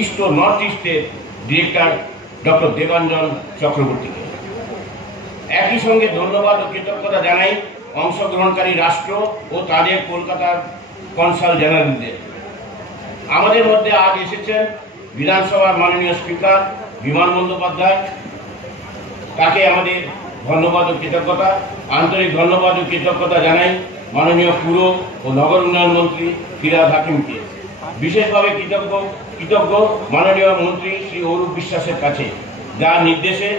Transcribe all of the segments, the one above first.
East ও north ইস্টের director doctor Debanjan চক্রবর্তীকে। একই সঙ্গে ধন্যবাদ ও কৃতজ্ঞতা জানাই অংশগ্রহণকারী রাষ্ট্র ও তাদের কলকাতার কনসাল জেনারেলদের। আমাদের মধ্যে আজ এসেছেন বিধানসভার মাননীয় স্পিকার বিমান বন্দ্যোপাধ্যায়, তাকে আমাদের ধন্যবাদ ও কৃতজ্ঞতা। আন্তরিক ধন্যবাদ ও কৃতজ্ঞতা জানাই মাননীয় পুর ও নগর উন্নয়ন মন্ত্রী ফিরহাদ হাকিমকে। বিশেষভাবে কৃতজ্ঞ মাননীয় মন্ত্রী শ্রী অরূপ বিশ্বাসের কাছে, যার নির্দেশে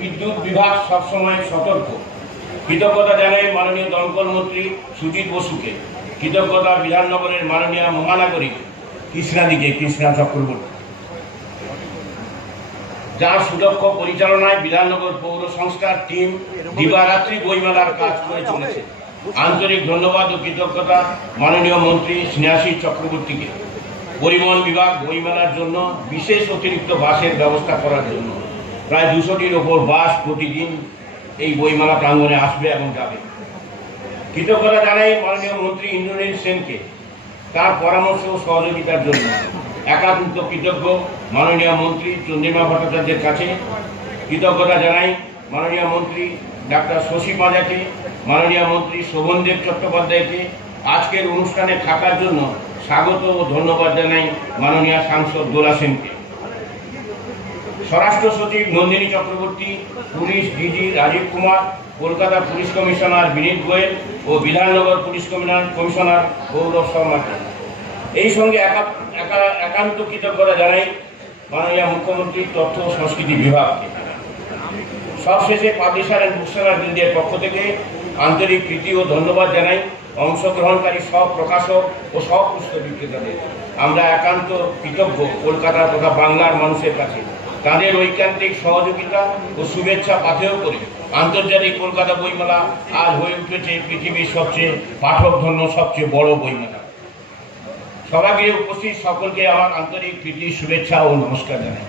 বিদ্যুৎ বিভাগ সবসময় সতর্ক। কৃতজ্ঞতা জানাই মাননীয় দমকল মন্ত্রী সুজিত বসুকে। কৃতজ্ঞতা বিধাননগরের মাননীয় মহানাগরিক কৃষ্ণা চক্রবর্তী, যার সুদক্ষ পরিচালনায় বিধাননগর পৌর সংস্থার টিম দিবারাত্রি বইমেলার কাজ করে চলেছে। আন্তরিক ধন্যবাদ ও কৃতজ্ঞতা মাননীয় মন্ত্রী স্নেহাশিস চক্রবর্তীকে। পরিবহন বিভাগ বইমেলার জন্য বিশেষ অতিরিক্ত বাসের ব্যবস্থা করার জন্য প্রায় 200টির ওপর বাস প্রতিদিন এই বইমেলা প্রাঙ্গণে আসবে এবং যাবে। কৃতজ্ঞতা জানাই মাননীয় মন্ত্রী ইন্দ্রনীল সেনকে তার পরামর্শ ও সহযোগিতার জন্য। একান্ত কৃতজ্ঞ মাননীয় মন্ত্রী চন্দ্রিমা ভট্টাচার্যের কাছে। কৃতজ্ঞতা জানাই মাননীয় মন্ত্রী ডাক্তার শশী পাঁজাকে, মাননীয় মন্ত্রী শোভনদেব চট্টোপাধ্যায়কে। আজকের অনুষ্ঠানে থাকার জন্য স্বাগত ও ধন্যবাদ জানাই মাননীয় সাংসদ দোলা সেনকে। স্বরাষ্ট্র সচিব Nandini Chakraborty, police DG Rajeev Kumar, Kolkata police commissioner Vineet Goyal ও বিধাননগর পুলিশ কমিশনার গৌরব শর্মাকে। এই সঙ্গে একান্ত কৃতজ্ঞতা জানাই মাননীয় মুখ্যমন্ত্রীর তথ্য ও সংস্কৃতি বিভাগকে। সবশেষে পাবলিশার অ্যান্ড বুকসেলার গিল্ডের পক্ষ থেকে আন্তরিক প্রীতি ও ধন্যবাদ জানাই অংশগ্রহণকারী সব প্রকাশক ও সব পুস্তক বিক্রেতাদের। আমরা একান্ত কৃতজ্ঞ কলকাতা তথা বাংলার মানুষের কাছে তাদের ঐকান্তিক সহযোগিতা ও শুভেচ্ছা পাথেয় করে আন্তর্জাতিক কলকাতা বইমেলা আজ হয়ে উঠেছে পৃথিবীর সবচেয়ে পাঠকধন্য সবচেয়ে বড় বইমেলা। সভাগৃহে উপস্থিত সকলকে আমার আন্তরিক প্রীতি, শুভেচ্ছা ও নমস্কার জানাই।